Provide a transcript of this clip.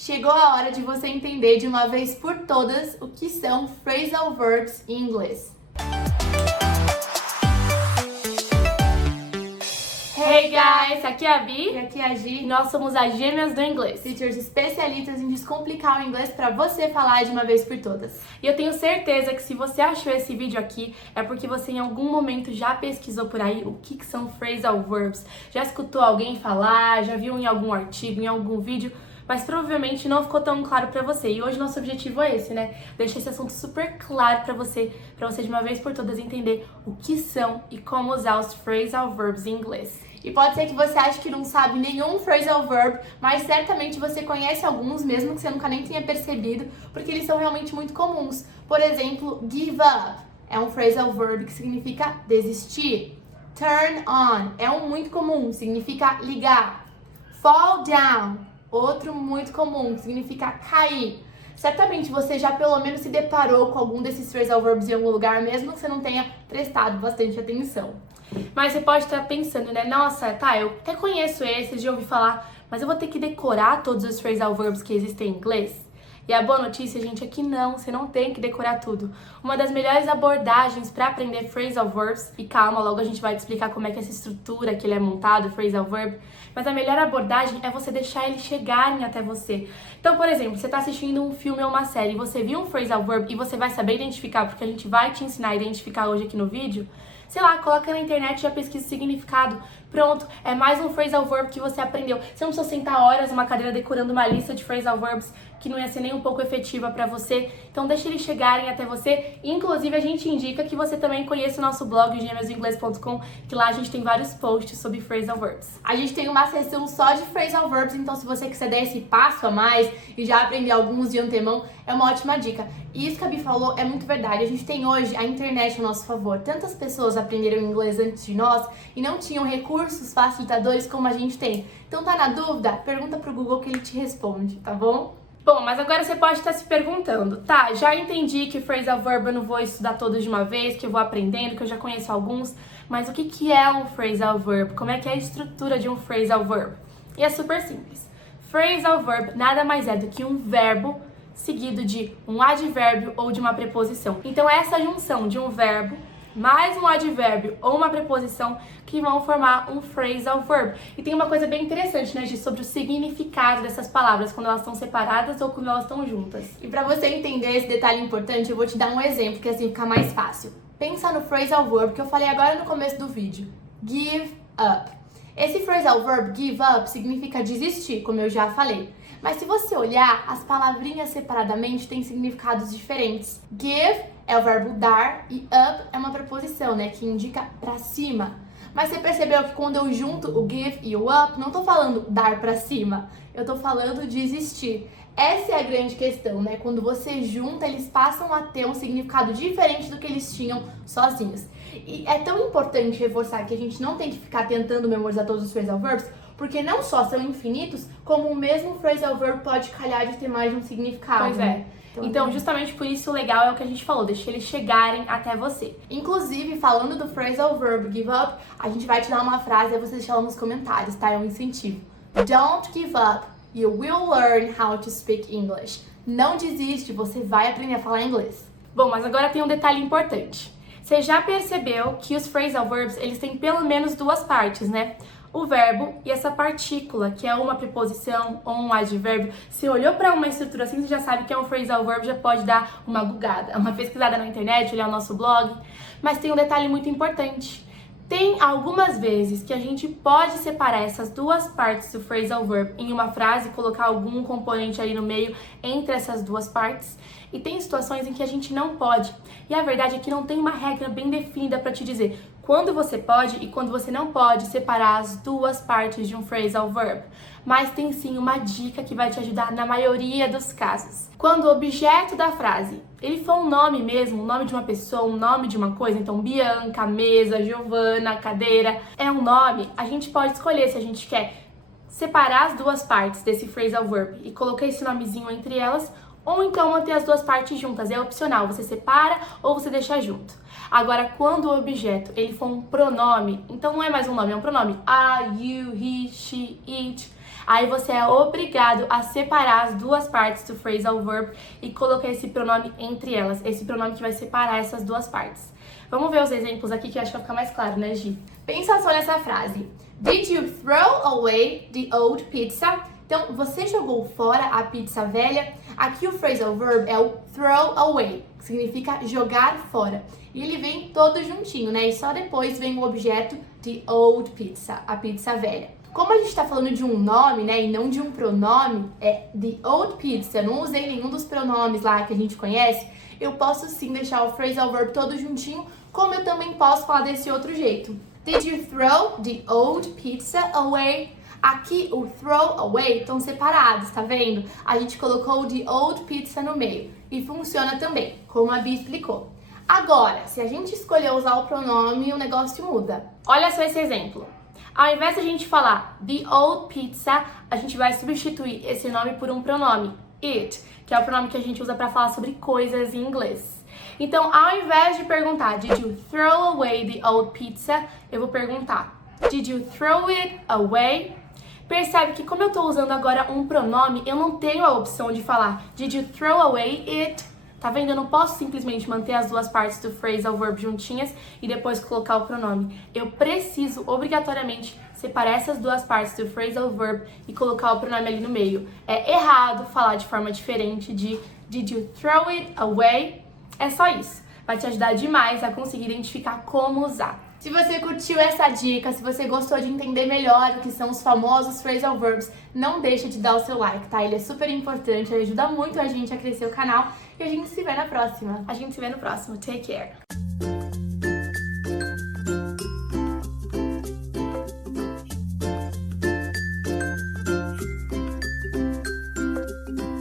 Chegou a hora de você entender de uma vez por todas o que são phrasal verbs em inglês. Hey guys, aqui é a Vi E aqui é a Gi, e nós somos as gêmeas do inglês. teachers especialistas em descomplicar o inglês para você falar de uma vez por todas. E eu tenho certeza que se você achou esse vídeo aqui, é porque você em algum momento já pesquisou por aí o que são phrasal verbs, já escutou alguém falar, já viu em algum artigo, em algum vídeo, mas provavelmente não ficou tão claro pra você. E hoje nosso objetivo é esse, né? Deixar esse assunto super claro pra você de uma vez por todas entender o que são e como usar os phrasal verbs em inglês. E pode ser que você ache que não sabe nenhum phrasal verb, mas certamente você conhece alguns, mesmo que você nunca nem tenha percebido, porque eles são realmente muito comuns. Por exemplo, give up é um phrasal verb que significa desistir. Turn on é um muito comum, significa ligar. Fall down, outro muito comum, que significa cair. Certamente você já pelo menos se deparou com algum desses phrasal verbs em algum lugar, mesmo que você não tenha prestado bastante atenção. Mas você pode estar pensando, né? Nossa, tá, eu até conheço esses, já ouvi falar, mas eu vou ter que decorar todos os phrasal verbs que existem em inglês? E a boa notícia, gente, é que não, você não tem que decorar tudo. Uma das melhores abordagens para aprender phrasal verbs, e calma, logo a gente vai te explicar como é que é essa estrutura que ele é montado, phrasal verb, mas a melhor abordagem é você deixar eles chegarem até você. Então, por exemplo, você está assistindo um filme ou uma série e você viu um phrasal verb e você vai saber identificar, porque a gente vai te ensinar a identificar hoje aqui no vídeo, sei lá, coloca na internet e já pesquisa o significado. Pronto, é mais um phrasal verb que você aprendeu. Você não precisa sentar horas numa cadeira decorando uma lista de phrasal verbs que não ia ser nem um pouco efetiva pra você. Então deixa eles chegarem até você. Inclusive, a gente indica que você também conheça o nosso blog, gêmeasdoinglês.com, que lá a gente tem vários posts sobre phrasal verbs. A gente tem uma seção só de phrasal verbs, então se você quiser dar esse passo a mais e já aprender alguns de antemão, é uma ótima dica. E isso que a Bi falou é muito verdade. A gente tem hoje a internet a nosso favor. Tantas pessoas aprenderam inglês antes de nós e não tinham recursos facilitadores como a gente tem. Então tá na dúvida? Pergunta pro Google que ele te responde, tá bom? Bom, mas agora você pode estar se perguntando, tá, já entendi que phrasal verb eu não vou estudar todos de uma vez, que eu vou aprendendo, que eu já conheço alguns, mas o que é um phrasal verb? Como é que é a estrutura de um phrasal verb? E é super simples. Phrasal verb nada mais é do que um verbo seguido de um advérbio ou de uma preposição. Então essa junção de um verbo mais um advérbio ou uma preposição que vão formar um phrasal verb. E tem uma coisa bem interessante, né, sobre o significado dessas palavras, quando elas estão separadas ou quando elas estão juntas. E para você entender esse detalhe importante, eu vou te dar um exemplo que assim fica mais fácil. Pensa no phrasal verb que eu falei agora no começo do vídeo. Give up. Esse phrasal verb, give up, significa desistir, como eu já falei. Mas se você olhar, as palavrinhas separadamente têm significados diferentes. Give é o verbo dar e up é uma preposição, né, que indica pra cima. Mas você percebeu que quando eu junto o give e o up, não tô falando dar pra cima, eu tô falando desistir. Essa é a grande questão, né? Quando você junta, eles passam a ter um significado diferente do que eles tinham sozinhos. E é tão importante reforçar que a gente não tem que ficar tentando memorizar todos os phrasal verbs, porque não só são infinitos, como o mesmo phrasal verb pode calhar de ter mais de um significado. Pois é. Então, justamente por isso, o legal é o que a gente falou, deixa eles chegarem até você. Inclusive, falando do phrasal verb give up, a gente vai te dar uma frase e você deixa ela nos comentários, tá? É um incentivo. Don't give up, you will learn how to speak English. Não desiste, você vai aprender a falar inglês. Bom, mas agora tem um detalhe importante. Você já percebeu que os phrasal verbs, eles têm pelo menos duas partes, né? O verbo e essa partícula, que é uma preposição ou um advérbio. Se olhou para uma estrutura assim, você já sabe que é um phrasal verb, já pode dar uma googada, uma pesquisada na internet, olhar o nosso blog. Mas tem um detalhe muito importante. Tem algumas vezes que a gente pode separar essas duas partes do phrasal verb em uma frase, colocar algum componente ali no meio entre essas duas partes. E tem situações em que a gente não pode. E a verdade é que não tem uma regra bem definida para te dizer quando você pode e quando você não pode separar as duas partes de um phrasal verb. Mas tem sim uma dica que vai te ajudar na maioria dos casos. Quando o objeto da frase ele for um nome mesmo, um nome de uma pessoa, um nome de uma coisa, então Bianca, mesa, Giovana, cadeira, é um nome, a gente pode escolher se a gente quer separar as duas partes desse phrasal verb e colocar esse nomezinho entre elas, ou então manter as duas partes juntas. É opcional, você separa ou você deixa junto. Agora, quando o objeto ele for um pronome, então não é mais um nome, é um pronome. I, you, he, she, it. Aí você é obrigado a separar as duas partes do phrasal verb e colocar esse pronome entre elas, esse pronome que vai separar essas duas partes. Vamos ver os exemplos aqui que eu acho que vai ficar mais claro, né, Gi? Pensa só nessa frase. Did you throw away the old pizza? Então, você jogou fora a pizza velha? Aqui o phrasal verb é o throw away, que significa jogar fora. E ele vem todo juntinho, né? E só depois vem o objeto the old pizza, a pizza velha. Como a gente tá falando de um nome, né, e não de um pronome, é the old pizza, eu não usei nenhum dos pronomes lá que a gente conhece, eu posso sim deixar o phrasal verb todo juntinho, como eu também posso falar desse outro jeito. Did you throw the old pizza away? Aqui o throw away estão separados, tá vendo? A gente colocou the old pizza no meio e funciona também, como a Bia explicou. Agora, se a gente escolher usar o pronome, o negócio muda. Olha só esse exemplo. Ao invés de a gente falar the old pizza, a gente vai substituir esse nome por um pronome, it, que é o pronome que a gente usa para falar sobre coisas em inglês. Então, ao invés de perguntar did you throw away the old pizza, eu vou perguntar did you throw it away? Percebe que como eu estou usando agora um pronome, eu não tenho a opção de falar did you throw away it? Tá vendo? Eu não posso simplesmente manter as duas partes do phrasal verb juntinhas e depois colocar o pronome. Eu preciso, obrigatoriamente, separar essas duas partes do phrasal verb e colocar o pronome ali no meio. É errado falar de forma diferente de did you throw it away? É só isso. Vai te ajudar demais a conseguir identificar como usar. Se você curtiu essa dica, se você gostou de entender melhor o que são os famosos phrasal verbs, não deixa de dar o seu like, tá? Ele é super importante, ajuda muito a gente a crescer o canal e a gente se vê na próxima. A gente se vê no próximo. Take care!